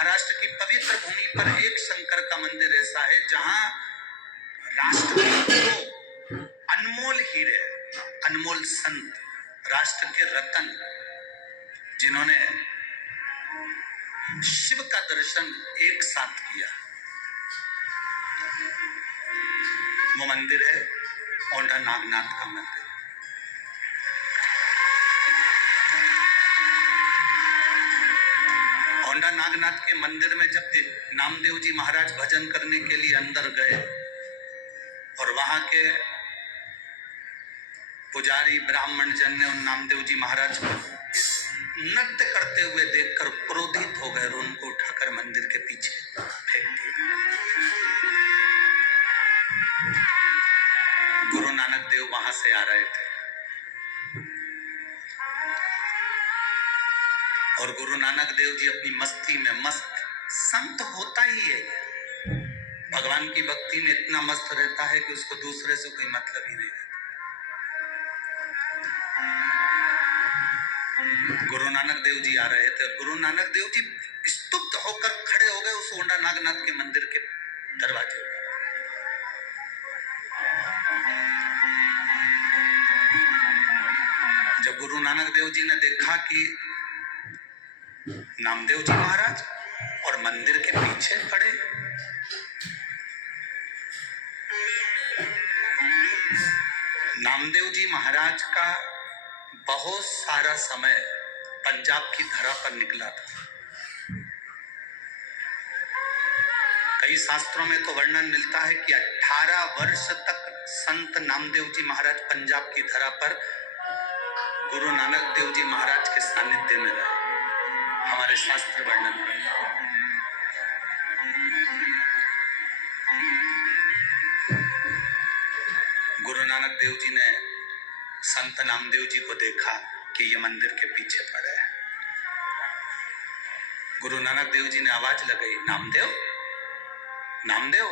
महाराष्ट्र की पवित्र भूमि पर एक शंकर का मंदिर ऐसा है जहां राष्ट्र के दो अनमोल हीरे, अनमोल संत, राष्ट्र के रतन, जिन्होंने शिव का दर्शन एक साथ किया, वो मंदिर है औंधा नागनाथ का मंदिर। औंधा नागनाथ के मंदिर में जब नामदेव जी महाराज भजन करने के लिए अंदर गए और वहां के पुजारी ब्राह्मण जन ने उन नामदेव जी महाराज को नृत्य करते हुए देखकर क्रोधित हो गए और उनको उठाकर मंदिर के पीछे फेंक दिया। गुरु नानक देव वहां से आ रहे थे और गुरु नानक देव जी अपनी मस्ती में मस्त, संत होता ही है, भगवान की भक्ति में इतना मस्त रहता है कि उसको दूसरे से कोई मतलब ही नहीं रहता। गुरु नानक देव जी आ रहे थे, गुरु नानक देव जी स्तुप्त होकर खड़े हो गए उस औंधा नागनाथ के मंदिर के दरवाजे पर। जब गुरु नानक देव जी ने देखा कि नामदेव जी महाराज और मंदिर के पीछे खड़े, नामदेव जी महाराज का बहुत सारा समय पंजाब की धरा पर निकला था। कई शास्त्रों में तो वर्णन मिलता है कि 18 वर्ष तक संत नामदेव जी महाराज पंजाब की धरा पर गुरु नानक देव जी महाराज के सानिध्य में रहे। हमारे शास्त्र वर्णन करते हैं। गुरु नानक देव जी ने संत नामदेव जी को देखा कि ये मंदिर के पीछे पड़े हैं। गुरु नानक देव जी ने आवाज लगाई, नामदेव, नामदेव।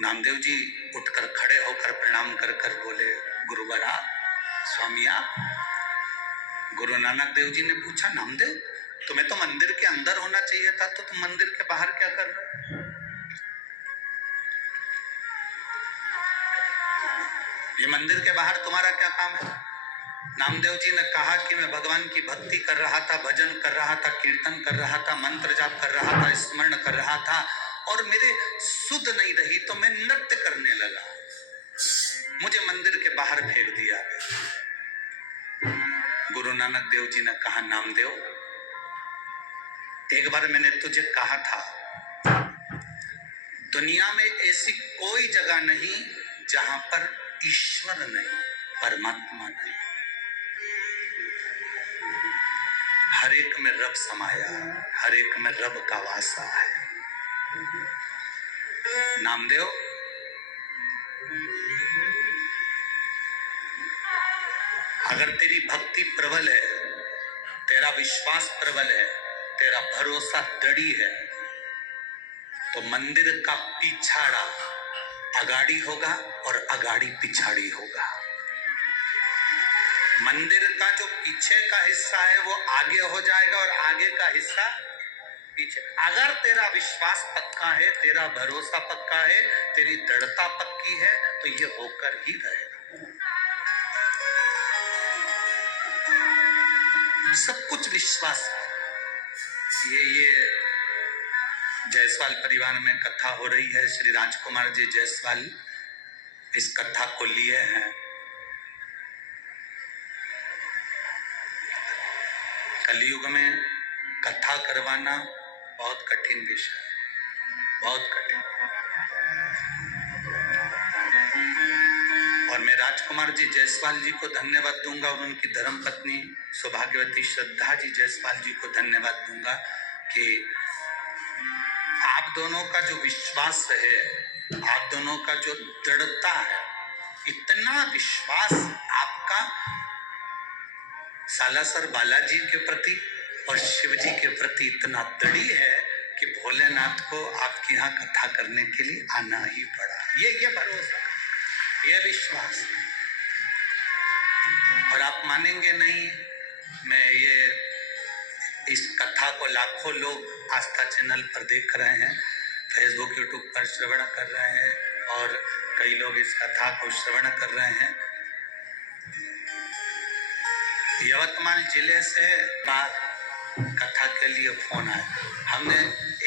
नामदेव जी उठकर खड़े होकर प्रणाम कर कर बोले, गुरुवरा, स्वामी आप। गुरु नानक देव जी ने पूछा, नामदेव तुम्हें तो मंदिर के अंदर होना चाहिए था, तो तुम मंदिर के बाहर क्या कर रहे हो? ये मंदिर के बाहर तुम्हारा क्या काम है? नामदेव जी ने कहा कि मैं भगवान की भक्ति कर रहा था, भजन कर रहा था, कीर्तन कर रहा था, मंत्र जाप कर रहा था, स्मरण कर रहा था और मेरे सुध नहीं रही तो मैं नृत्य करने लगा, मुझे मंदिर के बाहर फेंक दिया गया। गुरु नानक देव जी ने कहा, नामदेव एक बार मैंने तुझे कहा था, दुनिया में ऐसी कोई जगह नहीं जहां पर ईश्वर नहीं, परमात्मा नहीं। हर एक में रब समाया, हर एक में रब का वासा है। नामदेव अगर तेरी भक्ति प्रबल है, तेरा विश्वास प्रबल है, तेरा भरोसा दृढ़ है, तो मंदिर का पिछाड़ा अगाड़ी होगा और अगाड़ी पिछाड़ी होगा। मंदिर का जो पीछे का हिस्सा है वो आगे हो जाएगा और आगे का हिस्सा पीछे। अगर तेरा विश्वास पक्का है, तेरा भरोसा पक्का है, तेरी दृढ़ता पक्की है, तो ये होकर ही रहेगा। सब कुछ विश्वास। ये जायसवाल परिवार में कथा हो रही है। श्री राजकुमार जी जायसवाल इस कथा को लिए हैं। कलयुग में कथा करवाना बहुत कठिन विषय है, बहुत कठिन। और मैं राजकुमार जी जायसवाल जी को धन्यवाद दूंगा और उनकी धर्मपत्नी सौभाग्यवती श्रद्धा जी जायसवाल जी को धन्यवाद दूंगा कि आप दोनों का जो विश्वास है, आप दोनों का जो दृढ़ता है, इतना विश्वास आपका सालासर बालाजी के प्रति और शिव जी के प्रति इतना दृढ़ है कि भोलेनाथ को आपके यहाँ कथा करने के लिए आना ही पड़ा। ये भरोसा, ये विश्वास। और आप मानेंगे नहीं, मैं ये इस कथा कथा को लाखों लोग आस्था चैनल पर देख रहे हैं, फेसबुक यूट्यूब पर श्रवण कर रहे हैं और कई लोग इस कथा को श्रवण कर रहे हैं। यवतमाल जिले से बात कथा के लिए फोन आया। हमने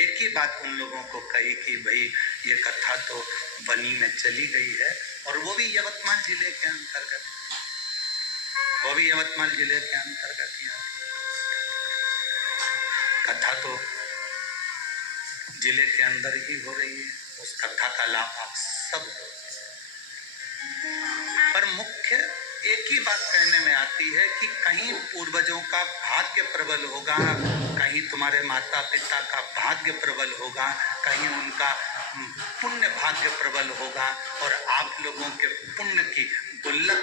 एक ही बात उन लोगों को कही कि भाई ये कथा तो बनी में चली गई है, और वो भी यवतमाल जिले के अंतर्गत, वो भी यवतमाल जिले के अंतर्गत ही कथा तो जिले के अंदर ही हो रही है। उस कथा का लाभ आप सब, पर मुख्य एक ही बात कहने में आती है कि कहीं पूर्वजों का भाग्य प्रबल होगा, कहीं तुम्हारे माता पिता का भाग्य प्रबल होगा, कहीं उनका पुण्य भाग्य प्रबल होगा, और आप लोगों के पुण्य की गुल्लक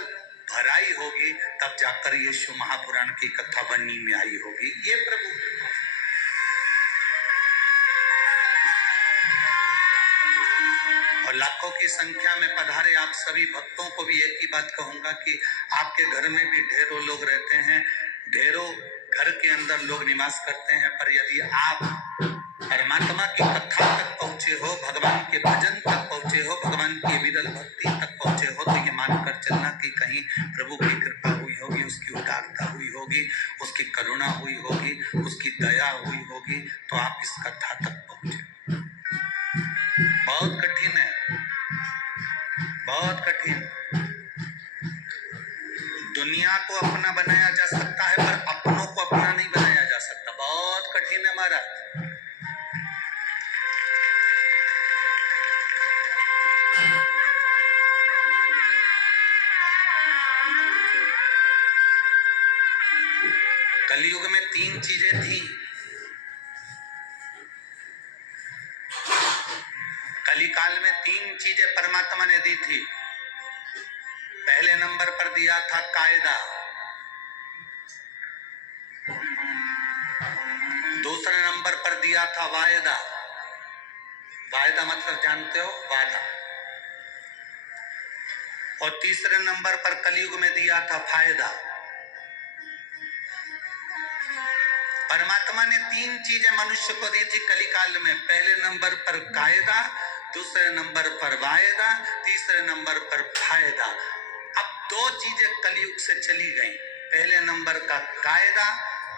भराई होगी, तब जाकर ये शिव महापुराण की कथा बननी में आई होगी। ये प्रभु और लाखों की संख्या में पधारे आप सभी भक्तों को भी एक ही बात कहूंगा कि आपके घर में भी ढेरों लोग रहते हैं, ढेरों घर के अंदर लोग निवास करते हैं, पर यदि आप परमात्मा की कथा तक पहुंचे हो, भगवान के भजन तक पहुंचे हो, भगवान की विरल भक्ति तक पहुंचे हो, तो ये मानकर चलना कि कहीं प्रभु की कृपा हुई होगी, उसकी उदारता हुई होगी, उसकी करुणा हुई होगी, उसकी दया हुई होगी, तो आप इस कथा तक पहुंचे। बहुत कठिन है, बहुत कठिन। दुनिया को अपना बनाया जा सकता है, पर अपनों को अपना नहीं बनाया जा सकता। बहुत कठिन है महाराज। कलयुग में 3 चीजें थी। कलिकाल में 3 चीजें परमात्मा ने दी थी। पहले नंबर पर दिया था कायदा, दूसरे नंबर पर दिया था वायदा। वायदा मतलब जानते हो, वादा। और तीसरे नंबर पर कलयुग में दिया था फायदा। परमात्मा ने 3 चीजें मनुष्य को दी थी कलिकाल में। पहले नंबर पर कायदा, दूसरे नंबर पर वायदा, तीसरे नंबर पर फायदा। अब 2 चीजें कलयुग से चली गई। पहले नंबर का कायदा,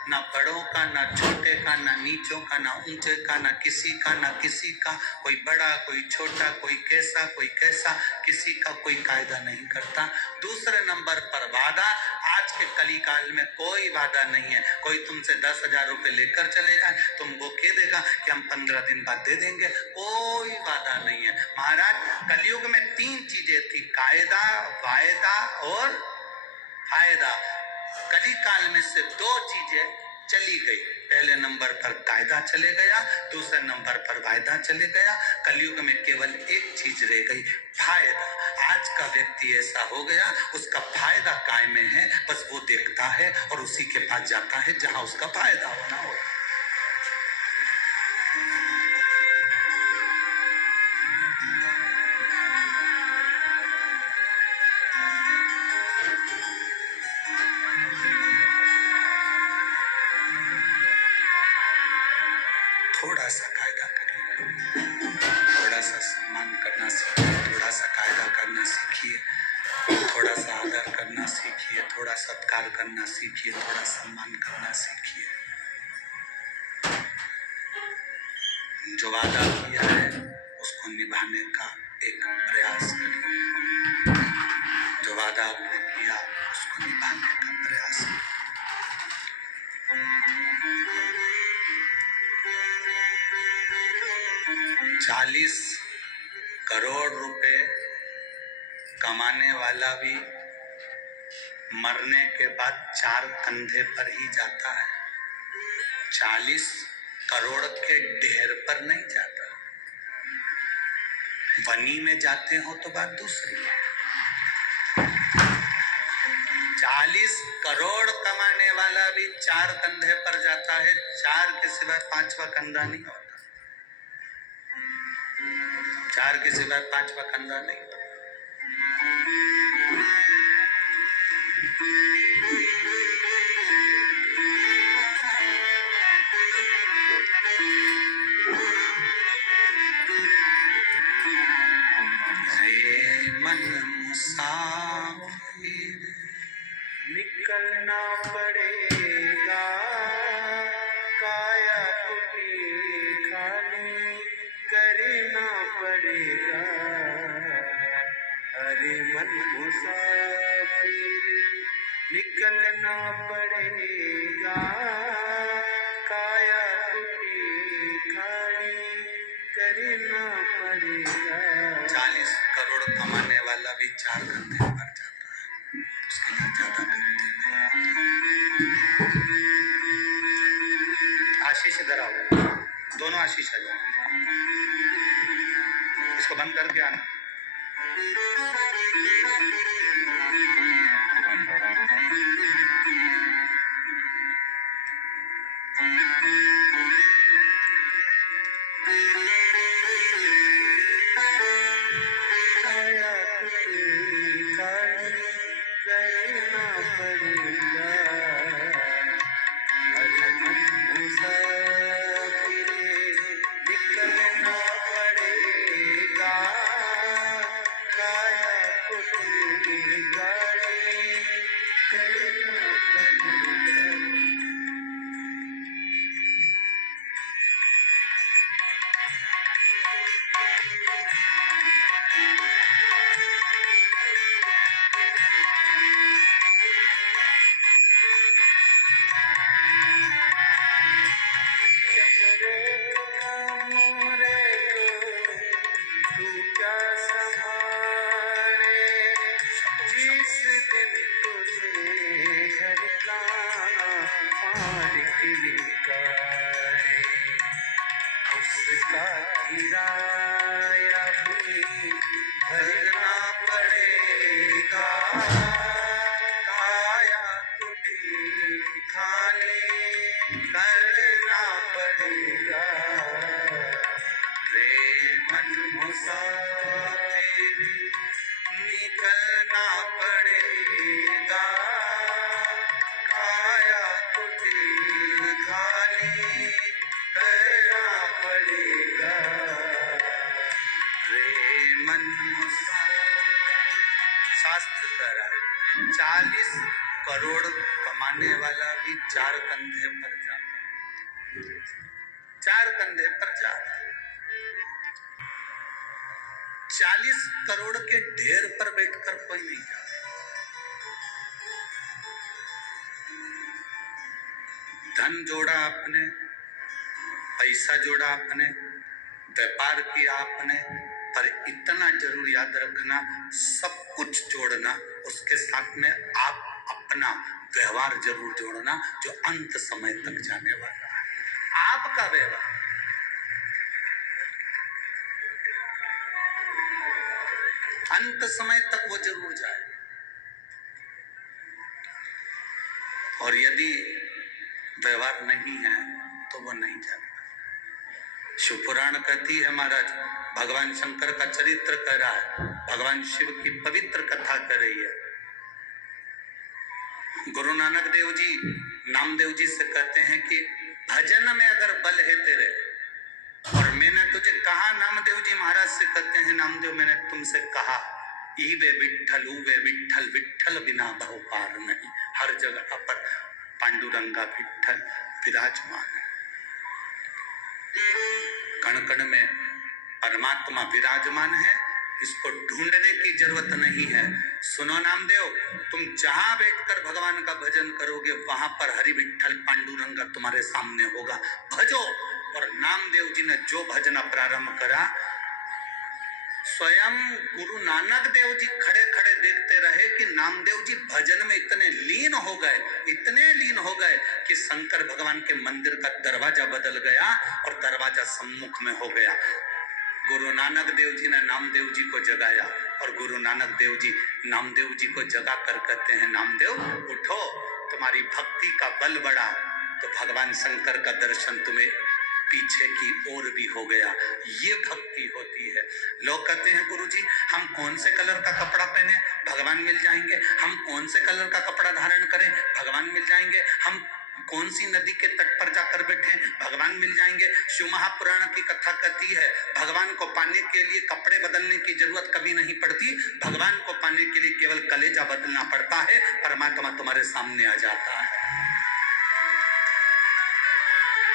ना बड़ों का, ना छोटे का, ना नीचों का, ना ऊंचे का, ना किसी का, ना किसी का, कोई बड़ा कोई छोटा, कोई कैसा कोई कैसा, किसी का कोई कायदा नहीं करता। दूसरे नंबर पर वादा। आज के कलिकाल में कोई वादा नहीं है। कोई तुमसे 10,000 रुपए लेकर चले जाए, तुमको कह देगा कि हम 15 दिन बाद दे देंगे, कोई वादा नहीं है महाराज। कलयुग में 3 चीजें थी, कायदा, वायदा और फायदा। कलिकाल में से 2 चीजें चली गई। पहले नंबर पर कायदा चले गया, दूसरे नंबर पर वायदा चले गया। कलयुग में केवल एक चीज रह गई, फायदा। आज का व्यक्ति ऐसा हो गया, उसका फायदा काय में है, बस वो देखता है और उसी के पास जाता है जहां उसका फायदा होना हो। थोड़ा सा कायदा करिए, थोड़ा सा सम्मान करना सीखिए, थोड़ा सा कायदा करना सीखिए, थोड़ा सा आदर करना सीखिए, थोड़ा सत्कार करना सीखिए, थोड़ा सम्मान करना सीखिए। जो वादा किया है उसको निभाने का एक प्रयास करिए। जो वादा आपने किया उसको निभाने का प्रयास करिए। 40 करोड़ रुपए कमाने वाला भी मरने के बाद 4 कंधे पर ही जाता है। 40 करोड़ के ढेर पर नहीं जाता। वनी में जाते हो तो बात दूसरी है। 40 करोड़ कमाने वाला भी 4 कंधे पर जाता है। 4 के सिवाय 5वां कंधा नहीं होता। 4 के सिवाय 5वां कंधा नहीं होता। आशीष इधर आओ, दोनों आशीष आ जाओ, इसको बंद करके आना। भरना पड़ेगा, काया कुटी खाली करना पड़ेगा, रे मन मुसाफिर निकलना पड़ेगा, काया कुटी खाली करना पड़ेगा, रे मन मुसाफिर। शास्त्र कह रहा है 40 करोड़ कमाने वाला भी 4 कंधे पर जाता है, 4 कंधे पर जाता है। 40 करोड़ के ढेर पर बैठकर कोई नहीं जाता। धन जोड़ा आपने, पैसा जोड़ा आपने, व्यापार किया आपने, पर इतना जरूर याद रखना, सब कुछ जोड़ना, उसके साथ में आप अपना व्यवहार जरूर जोड़ना, जो अंत समय तक जाने वाला है। आपका व्यवहार अंत समय तक वो जरूर जाए। और यदि व्यवहार नहीं है तो वो नहीं जाएगा। शिवपुराण कहती है महाराज, भगवान शंकर का चरित्र कह रहा है, भगवान शिव की पवित्र कथा कर रही है। गुरु नानक देव जी नामदेव जी से कहते हैं कि भजन में अगर बल है तेरे, और मैंने तुझे कहा, नामदेव जी महाराज से कहते हैं, नामदेव मैंने तुमसे कहा, ई वे विठ्ठल ऊ वे विठ्ठल, विठ्ठल बिना भव पार नहीं। हर जगह पर पांडुरंगा विठ्ठल विराजमान है, कण कण में परमात्मा विराजमान है, इसको ढूंढने की जरूरत नहीं है। सुनो नामदेव, तुम जहां बैठकर भगवान का भजन करोगे वहां पर हरि विठ्ठल पांडुरंगा तुम्हारे सामने होगा, भजो। और नामदेव जी ने जो भजना प्रारंभ करा, स्वयं गुरु नानक देव जी खड़े खड़े देखते रहे कि नामदेव जी भजन में इतने लीन हो गए, इतने लीन हो गए कि शंकर भगवान के मंदिर का दरवाजा बदल गया और दरवाजा सम्मुख में हो गया। गुरु नानक देव जी ने नामदेव जी को जगाया, और गुरु नानक देव जी नामदेव जी को जगा कर कहते हैं, नामदेव उठो, तुम्हारी भक्ति का बल बढ़ा तो भगवान शंकर का दर्शन तुम्हें पीछे की ओर भी हो गया। ये भक्ति होती है। लोग कहते हैं गुरुजी हम कौन से कलर का कपड़ा पहने, भगवान मिल जाएंगे। हम कौन से कलर का कपड़ा धारण करें, भगवान मिल जाएंगे। हम कौन सी नदी के तट पर जाकर बैठे, भगवान मिल जाएंगे। शिव महापुराण की कथा कहती है, भगवान को पाने के लिए कपड़े बदलने की जरूरत कभी नहीं पड़ती, भगवान को पाने के लिए केवल कलेजा बदलना पड़ता है, परमात्मा तुम्हारे सामने आ जाता है।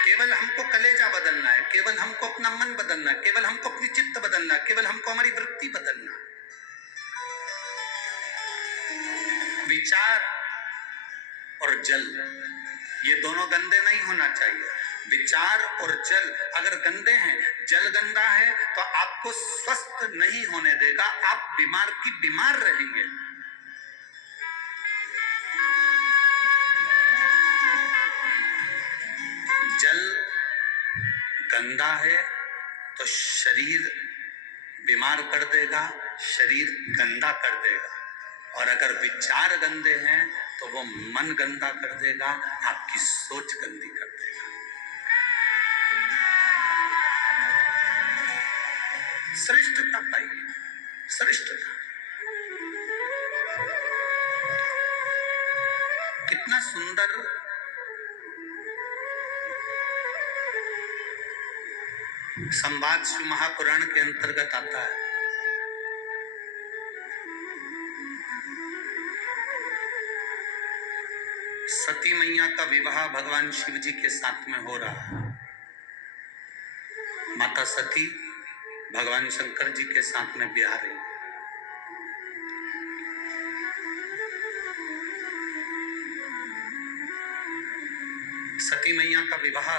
केवल हमको कलेजा बदलना है, केवल हमको अपना मन बदलना है, केवल हमको अपनी चित्त बदलना, केवल हमको हमारी वृत्ति बदलना। विचार और जल ये दोनों गंदे नहीं होना चाहिए। विचार और जल अगर गंदे हैं, जल गंदा है तो आपको स्वस्थ नहीं होने देगा, आप बीमार की बीमार रहेंगे। जल गंदा है तो शरीर बीमार कर देगा, शरीर गंदा कर देगा, और अगर विचार गंदे हैं तो वो मन गंदा कर देगा, आपकी सोच गंदी कर देगा। श्रेष्ठता पाइए, श्रेष्ठता। कितना सुंदर संवाद शिव महापुराण के अंतर्गत आता है। सती मैया का विवाह भगवान शिव जी के साथ में हो रहा है। माता सती भगवान शंकर जी के साथ में ब्याह रही। सती मैया का विवाह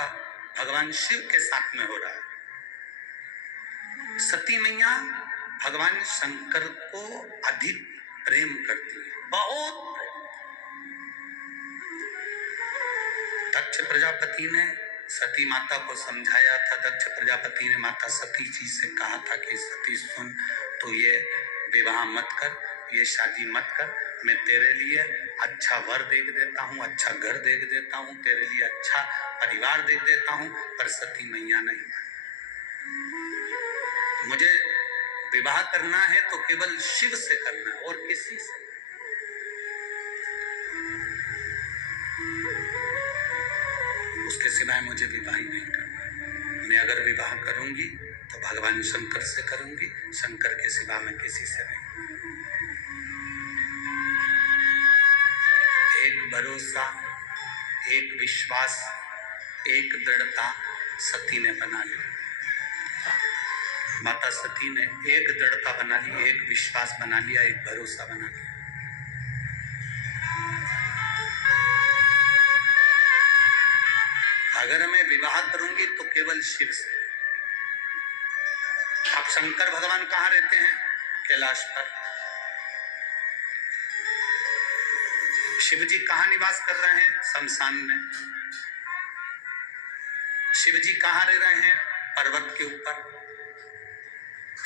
भगवान शिव के साथ में हो रहा है। सती मैया भगवान शंकर को अधिक प्रेम करती है, बहुत प्रेम। दक्ष प्रजापति ने सती माता को समझाया था। दक्ष प्रजापति ने माता सती जी से कहा था कि सती सुन, तो ये विवाह मत कर, ये शादी मत कर, मैं तेरे लिए अच्छा वर देख देता हूँ, अच्छा घर देख देता हूँ, तेरे लिए अच्छा परिवार देख देता हूँ। पर सती मैया नहीं मानी। मुझे विवाह करना है तो केवल शिव से करना है और किसी से। उसके सिवाय मुझे विवाह ही नहीं करना। मैं अगर विवाह करूंगी तो भगवान शंकर से करूंगी, शंकर के सिवा मैं किसी से नहीं। एक भरोसा, एक विश्वास, एक दृढ़ता सती ने बना ली। माता सती ने एक दृढ़ता बना ली, एक विश्वास बना लिया, एक भरोसा बना लिया। अगर मैं विवाह करूंगी तो केवल शिव से। अब शंकर भगवान कहाँ रहते हैं? कैलाश पर। शिव जी कहाँ निवास कर रहे हैं? शमशान में। शिव जी कहाँ रह रहे हैं? पर्वत के ऊपर।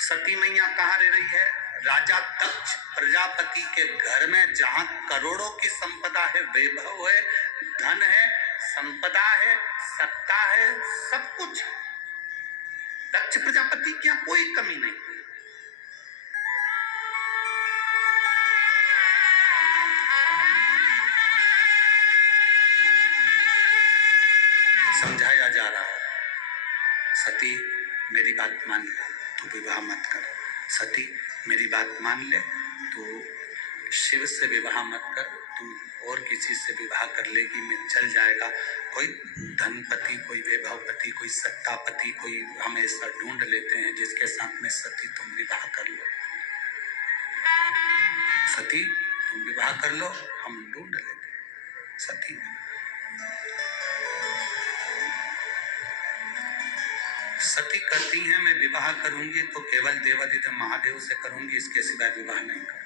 सती मैया कहाँ रह रही है? राजा दक्ष प्रजापति के घर में, जहां करोड़ों की संपदा है, वैभव है, धन है, संपदा है, सत्ता है, सब कुछ है। दक्ष प्रजापति की यहाँ कोई कमी नहीं। समझाया जा रहा है, सती मेरी बात मान ले, तू विवाह मत कर। सती मेरी बात मान ले, तू शिव से विवाह मत कर, तू और किसी से विवाह कर लेगी, मैं चल जाएगा। कोई धनपति, कोई वैभवपति, कोई सत्तापति, कोई हम ऐसा ढूंढ लेते हैं जिसके साथ में सती तुम विवाह कर लो। सती तुम विवाह कर लो, हम ढूंढ लेते हैं। सती ने सती कहती हैं मैं विवाह करूंगी तो केवल देवादिदेव महादेव से करूंगी, इसके सिवा विवाह नहीं करूंगी।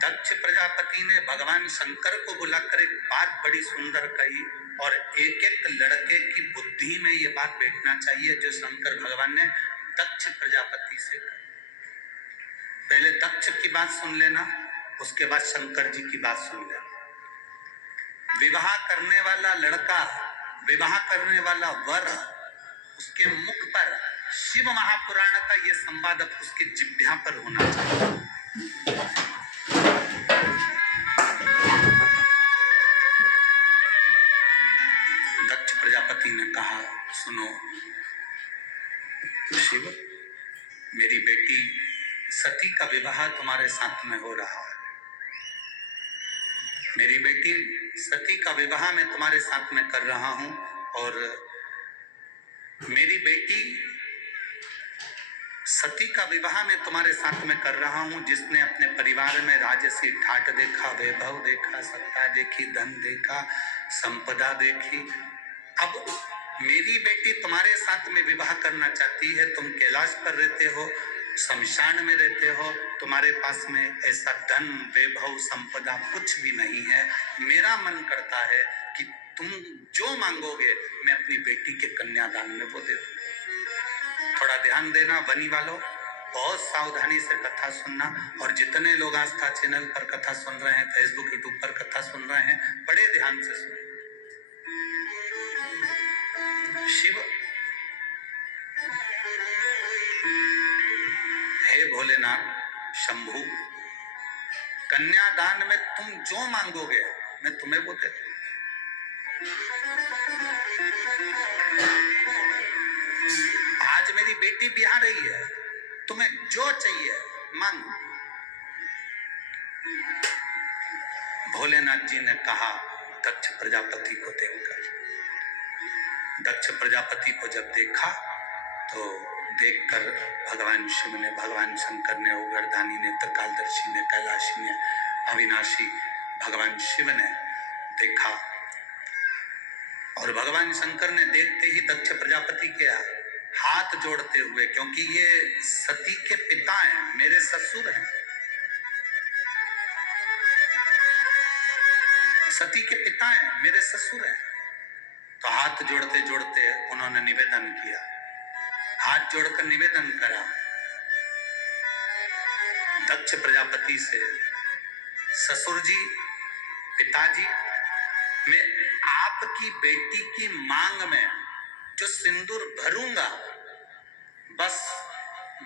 दक्ष प्रजापति ने भगवान शंकर को बुलाकर एक बात बड़ी सुंदर कही, और एक एक लड़के की बुद्धि में ये बात बैठना चाहिए जो शंकर भगवान ने दक्ष प्रजापति से कही। पहले दक्ष की बात सुन लेना, उसके बाद शंकर जी की बात सुन लेना। विवाह करने वाला लड़का, विवाह करने वाला वर, उसके मुख पर शिव महापुराण का ये संवाद अब उसकी जिह्वा पर होना चाहिए। दक्ष प्रजापति ने कहा, सुनो शिव, मेरी बेटी सती का विवाह तुम्हारे साथ में हो रहा है। मेरी बेटी सती का विवाह मैं तुम्हारे साथ में कर रहा हूं, और मेरी बेटी सती का विवाह मैं तुम्हारे साथ में कर रहा हूं, जिसने अपने परिवार में राजसी ठाट देखा, वैभव देखा, सत्ता देखी, धन देखा, संपदा देखी। अब मेरी बेटी तुम्हारे साथ में विवाह करना चाहती है। तुम कैलाश पर रहते हो, शमशान में रहते हो, तुम्हारे पास में ऐसा धन, वैभव, संपदा कुछ भी नहीं है। मेरा मन करता है कि तुम जो मांगोगे मैं अपनी बेटी के कन्यादान में वो दे दूंगा। थोड़ा ध्यान देना बनी वालों, बहुत सावधानी से कथा सुनना। और जितने लोग आस्था चैनल पर कथा सुन रहे हैं, फेसबुक यूट्यूब पर कथा सुन रहे हैं, बड़े ध्यान से सुन। शिव, हे भोलेनाथ शंभु, कन्यादान में तुम जो मांगोगे मैं तुम्हें वो दे दूंगा। आज मेरी बेटी ब्याह रही है, तुम्हें जो चाहिए मांग। भोलेनाथ जी ने कहा दक्ष प्रजापति को देखकर। दक्ष प्रजापति को जब देखा तो देखकर भगवान शिव ने, भगवान शंकर ने, उग्रधानी ने, त्रिकालदर्शी ने, कैलाशी ने, अविनाशी भगवान शिव ने देखा। और भगवान शंकर ने देखते ही दक्ष प्रजापति के हाथ जोड़ते हुए, क्योंकि ये सती के पिता हैं, मेरे ससुर हैं, सती के पिता हैं, मेरे ससुर हैं, तो हाथ जोड़ते जोड़ते उन्होंने निवेदन किया, हाथ जोड़कर निवेदन करा दक्ष प्रजापति से, ससुर जी, पिताजी, मैं आपकी बेटी की मांग में जो सिंदूर भरूंगा, बस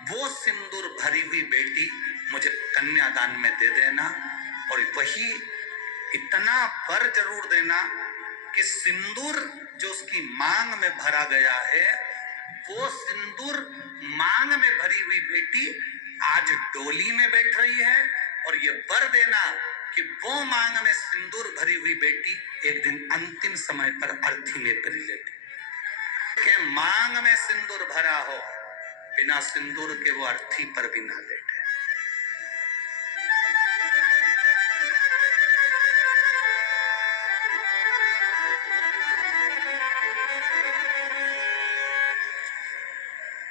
वो सिंदूर भरी हुई बेटी मुझे कन्यादान में दे देना। और वही इतना वर जरूर देना कि सिंदूर जो उसकी मांग में भरा गया है, वो सिंदूर मांग में भरी हुई बेटी आज डोली में बैठ रही है। और ये वर देना कि वो मांग में सिंदूर भरी हुई बेटी एक दिन अंतिम समय पर अर्थी में परिलेटी, के मांग में सिंदूर भरा हो, बिना सिंदूर के वो अर्थी पर भी ना लेटे।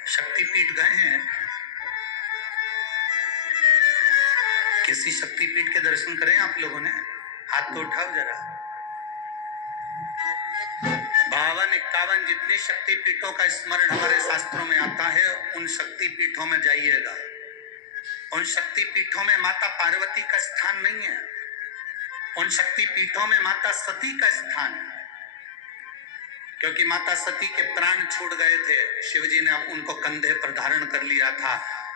शक्तिपीठ गए हैं? किसी शक्तिपीठ के दर्शन करें आप लोगों ने? हाथ तो उठाओ जरा। 52-51 जितनी शक्तिपीठों का स्मरण हमारे शास्त्रों में आता है, उन शक्तिपीठों में जाइएगा। उन शक्तिपीठों में माता पार्वती का स्थान नहीं है, उन शक्तिपीठों में माता सती का स्थान है। क्योंकि माता सती के प्राण छूट गए थे, शिवजी ने उनको कंधे पर धारण कर लिया था।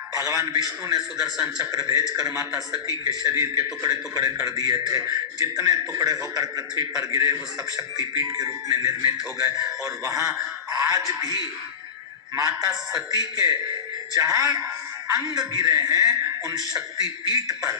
भगवान विष्णु ने सुदर्शन चक्र भेजकर माता सती के शरीर के टुकड़े टुकड़े कर दिए थे। जितने टुकड़े होकर पृथ्वी पर गिरे वो सब शक्तिपीठ के रूप में निर्मित हो गए। और वहां आज भी माता सती के जहां अंग गिरे हैं, उन शक्तिपीठ पर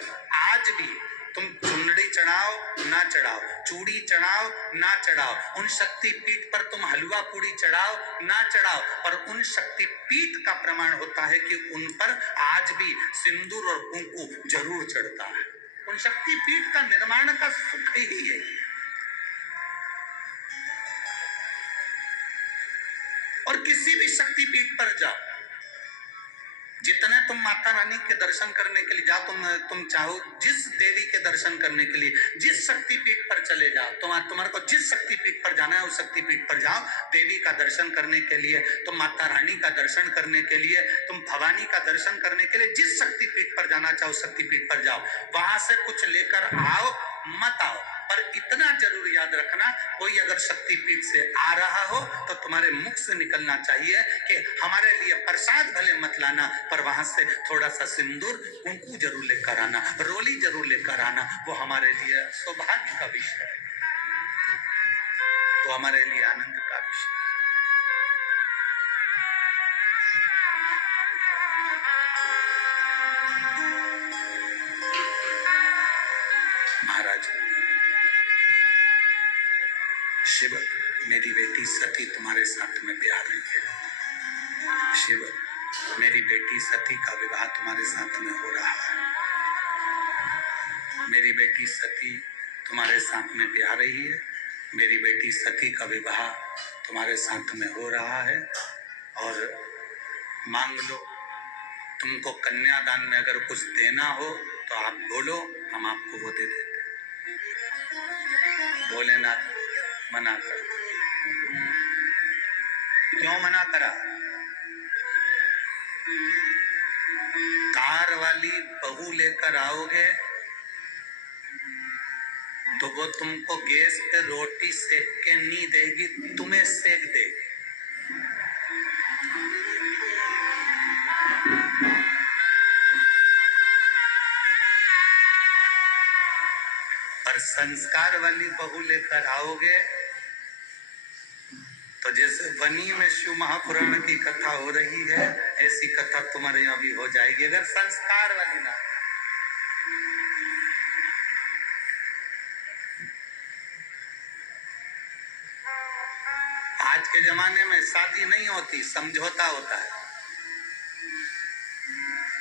आज भी तुम चुनरी चढ़ाओ ना चढ़ाओ, चूड़ी चढ़ाओ ना चढ़ाओ, उन शक्तिपीठ पर तुम हलवा पूड़ी चढ़ाओ ना चढ़ाओ, पर उन शक्तिपीठ का प्रमाण होता है कि उन पर आज भी सिंदूर और कुंकू जरूर चढ़ता है। उन शक्तिपीठ का निर्माण का सुख ही है। और किसी भी शक्तिपीठ पर जाओ, जितने तुम माता रानी के दर्शन करने के लिए जाओ, तुम चाहो जिस देवी के दर्शन करने के लिए जिस शक्तिपीठ पर चले जाओ, तुम्हारे को जिस शक्तिपीठ पर जाना है उस शक्तिपीठ पर जाओ। देवी का दर्शन करने के लिए, तुम माता रानी का दर्शन करने के लिए, तुम भवानी का दर्शन करने के लिए जिस शक्तिपीठ पर जाना चाहो शक्तिपीठ पर जाओ। वहां से कुछ लेकर आओ मत आओ, पर इतना जरूर याद रखना, कोई अगर शक्तिपीठ से आ रहा हो तो तुम्हारे मुख से निकलना चाहिए कि हमारे लिए प्रसाद भले मत लाना, पर वहां से थोड़ा सा सिंदूर कुंकू जरूर लेकर आना, रोली जरूर लेकर आना। वो हमारे लिए सौभाग्य का विषय है, तो हमारे लिए आनंद का विषय। महाराज शिव, मेरी बेटी सती तुम्हारे साथ में ब्याह रही है। शिव, मेरी बेटी सती का विवाह तुम्हारे साथ में हो रहा है। मेरी बेटी सती तुम्हारे साथ में ब्याह रही है। मेरी बेटी सती का विवाह तुम्हारे साथ में हो रहा है। और मांग लो, तुमको कन्यादान में अगर कुछ देना हो तो आप बोलो, हम आपको वो दे देते। भोलेनाथ मना कर। क्यों मना करा? कार वाली बहू लेकर आओगे तो वो तुमको गैस पे रोटी सेक के नहीं देगी, तुम्हें सेक देगी। और संस्कार वाली बहू लेकर आओगे तो जैसे वनी में शिव महापुराण की कथा हो रही है, ऐसी कथा तुम्हारे यहाँ भी हो जाएगी, अगर संस्कार वाली ना। आज के जमाने में शादी नहीं होती, समझौता होता है।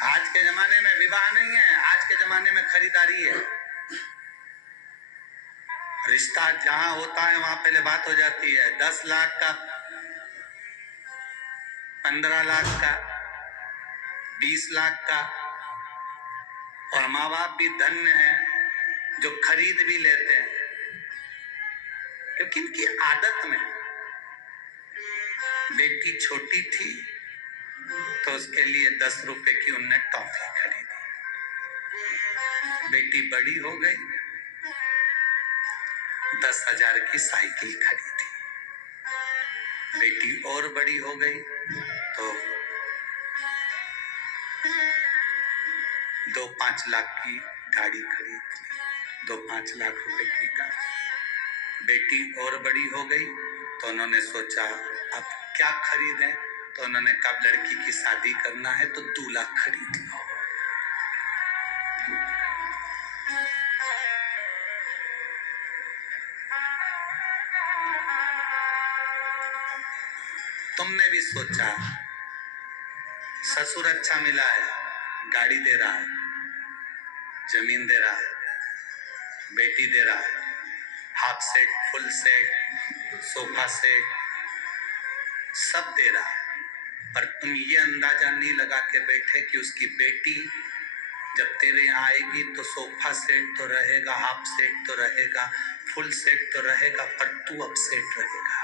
आज के जमाने में विवाह नहीं है, आज के जमाने में खरीदारी है। रिश्ता जहां होता है वहां पहले बात हो जाती है, 10 लाख का, 15 लाख का, 20 लाख का। और माँ बाप भी धन्य हैं जो खरीद भी लेते हैं, क्योंकि इनकी आदत में बेटी छोटी थी तो उसके लिए 10 रुपए की उनने टॉफी खरीदी। बेटी बड़ी हो गई, 10,000 की साइकिल खरीदी। बेटी और बड़ी हो गई तो 2-5 लाख की गाड़ी खरीद ली, 2-5 लाख रुपए की गाड़ी। बेटी और बड़ी हो गई तो उन्होंने सोचा अब क्या खरीदें, तो उन्होंने कहा लड़की की शादी करना है तो दूल्हा खरीद लो। तुमने भी सोचा ससुर अच्छा मिला है, गाड़ी दे रहा है, जमीन दे रहा है, बेटी दे रहा है, half set, full set, sofa set, सब दे रहा है। पर तुम ये अंदाजा नहीं लगा के बैठे कि उसकी बेटी जब तेरे यहाँ आएगी तो सोफा सेट तो रहेगा, हाफ सेट तो रहेगा, फुल सेट तो रहेगा, पर तू अब सेट रहेगा।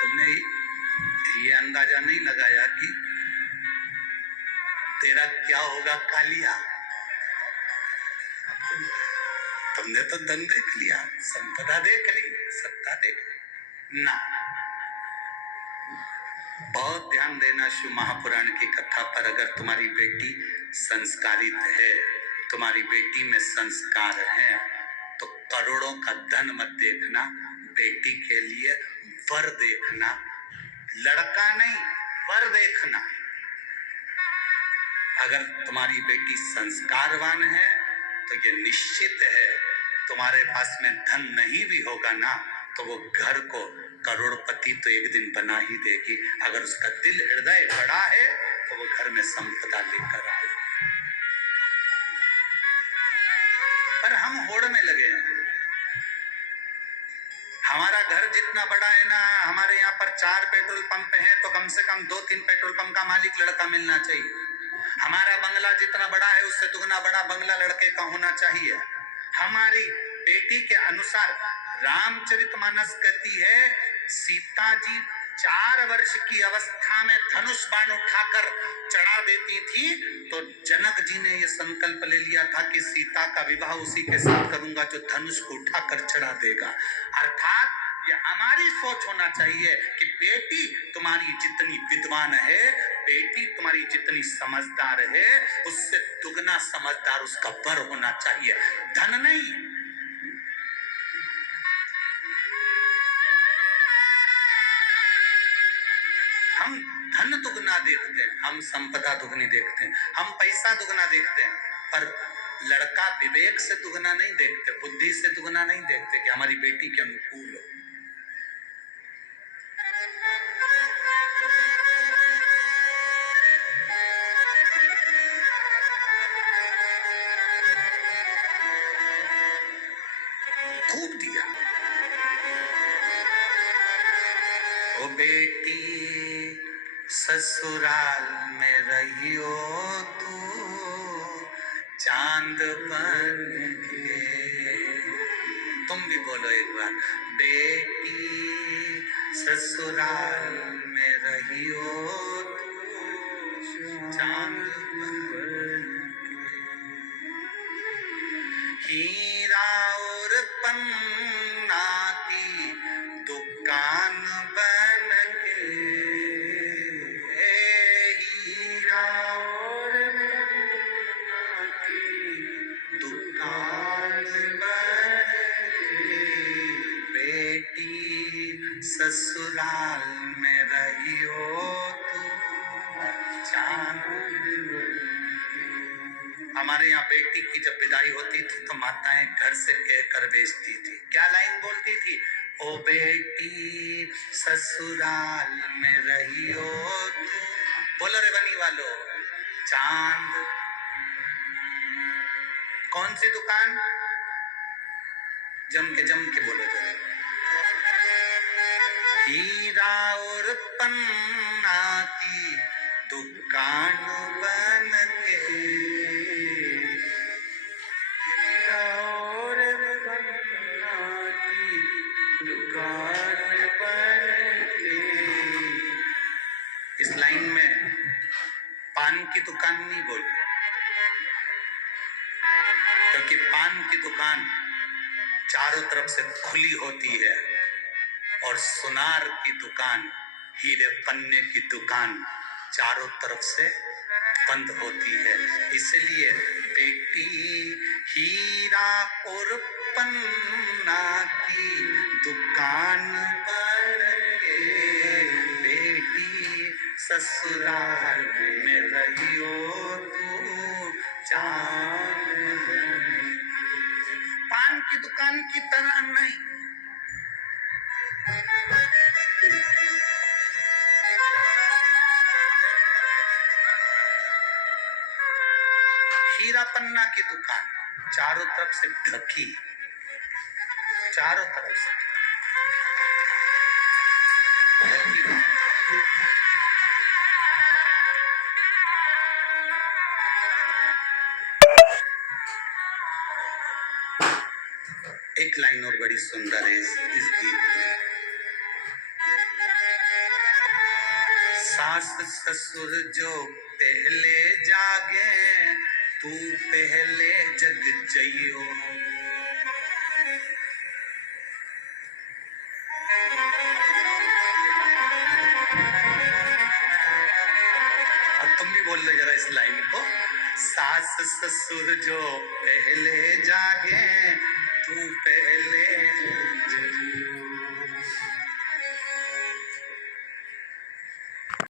तुमने ये अंदाजा नहीं लगाया कि तेरा क्या होगा कालिया। तुमने तो धन देख लिया, संपदा देख ली, सत्ता देख ली ना। बहुत ध्यान देना शिव महापुराण की कथा पर। अगर तुम्हारी बेटी संस्कारित है, तुम्हारी बेटी में संस्कार है, तो करोड़ों का धन मत देखना, बेटी के लिए वर देखना, लड़का नहीं वर देखना। अगर तुम्हारी बेटी संस्कारवान है तो ये निश्चित है तुम्हारे पास में धन नहीं भी होगा ना तो वो घर को करोड़पति तो एक दिन बना ही देगी। अगर उसका दिल हृदय बड़ा है तो वो घर में संपदा लेकर आए। पर हम होड़ में लगे हैं। हमारा घर जितना बड़ा है ना, हमारे यहाँ पर 4 पेट्रोल पंप हैं तो कम से कम 2-3 पेट्रोल पंप का मालिक लड़का मिलना चाहिए। हमारा बंगला जितना बड़ा है उससे दुगना बड़ा बंगला लड़के का होना चाहिए। हमारी बेटी के अनुसार रामचरितमानस कहती है सीता जी 4 वर्ष की अवस्था में धनुष बाण उठाकर चढ़ा देती थी, तो जनक जी ने यह संकल्प ले लिया था कि सीता का विवाह उसी के साथ करूंगा जो धनुष को उठाकर चढ़ा देगा। अर्थात ये हमारी सोच होना चाहिए कि बेटी तुम्हारी जितनी विद्वान है, बेटी तुम्हारी जितनी समझदार है, उससे दुगना समझदार उसका वर होना चाहिए, धन नहीं। हम धन दुगना देखते हैं, हम संपदा दुगनी देखते हैं, हम पैसा दुगना देखते हैं, पर लड़का विवेक से दुगना नहीं देखते, बुद्धि से दुगना नहीं देखते कि हमारी बेटी के अनुकूल हो। खूब दिया। ओ बेटी ससुराल में रहियो चांद बन के। तुम भी बोलो एक बार, बेटी ससुराल में रहियो तू चांद बन के। हीरा और पन्ना की दुकान बन के। हीरा और पन्ना की दुकान बन के। बेटी ससुराल में रहियो तू चांद बन के। हमारे यहाँ बेटी की जब विदाई होती थी तो माताएं घर से कहकर भेजती थी, क्या लाइन बोलती थी? ओ बेटी ससुराल में रहियो तू। बोलो रे बनी वालो, चांद। कौन सी दुकान? जम के बोलो जरा। हीरा और पन्ना की दुकान बन के। हीरा और पन्ना की दुकान बन के। इस लाइन में पान की दुकान नहीं बोली, क्योंकि पान की दुकान चारों तरफ से खुली होती है और सुनार की दुकान, हीरे पन्ने की दुकान चारों तरफ से बंद होती है। इसलिए बेटी हीरा और पन्ना की दुकान बन के। बेटी ससुराल में रहियो तू चांद बन के। पान की दुकान की तरह नहीं। हीरा पन्ना की दुकान चारों तरफ से ढकी, चारों तरफ से ढकी। एक लाइन और बड़ी सुंदर है इस गीत में। सास ससुर जो पहले जागे तू पहले जग जइयो। अब तुम भी बोल लो जरा इस लाइन को। सास ससुर जो पहले जागे तू पहले जग जइयो।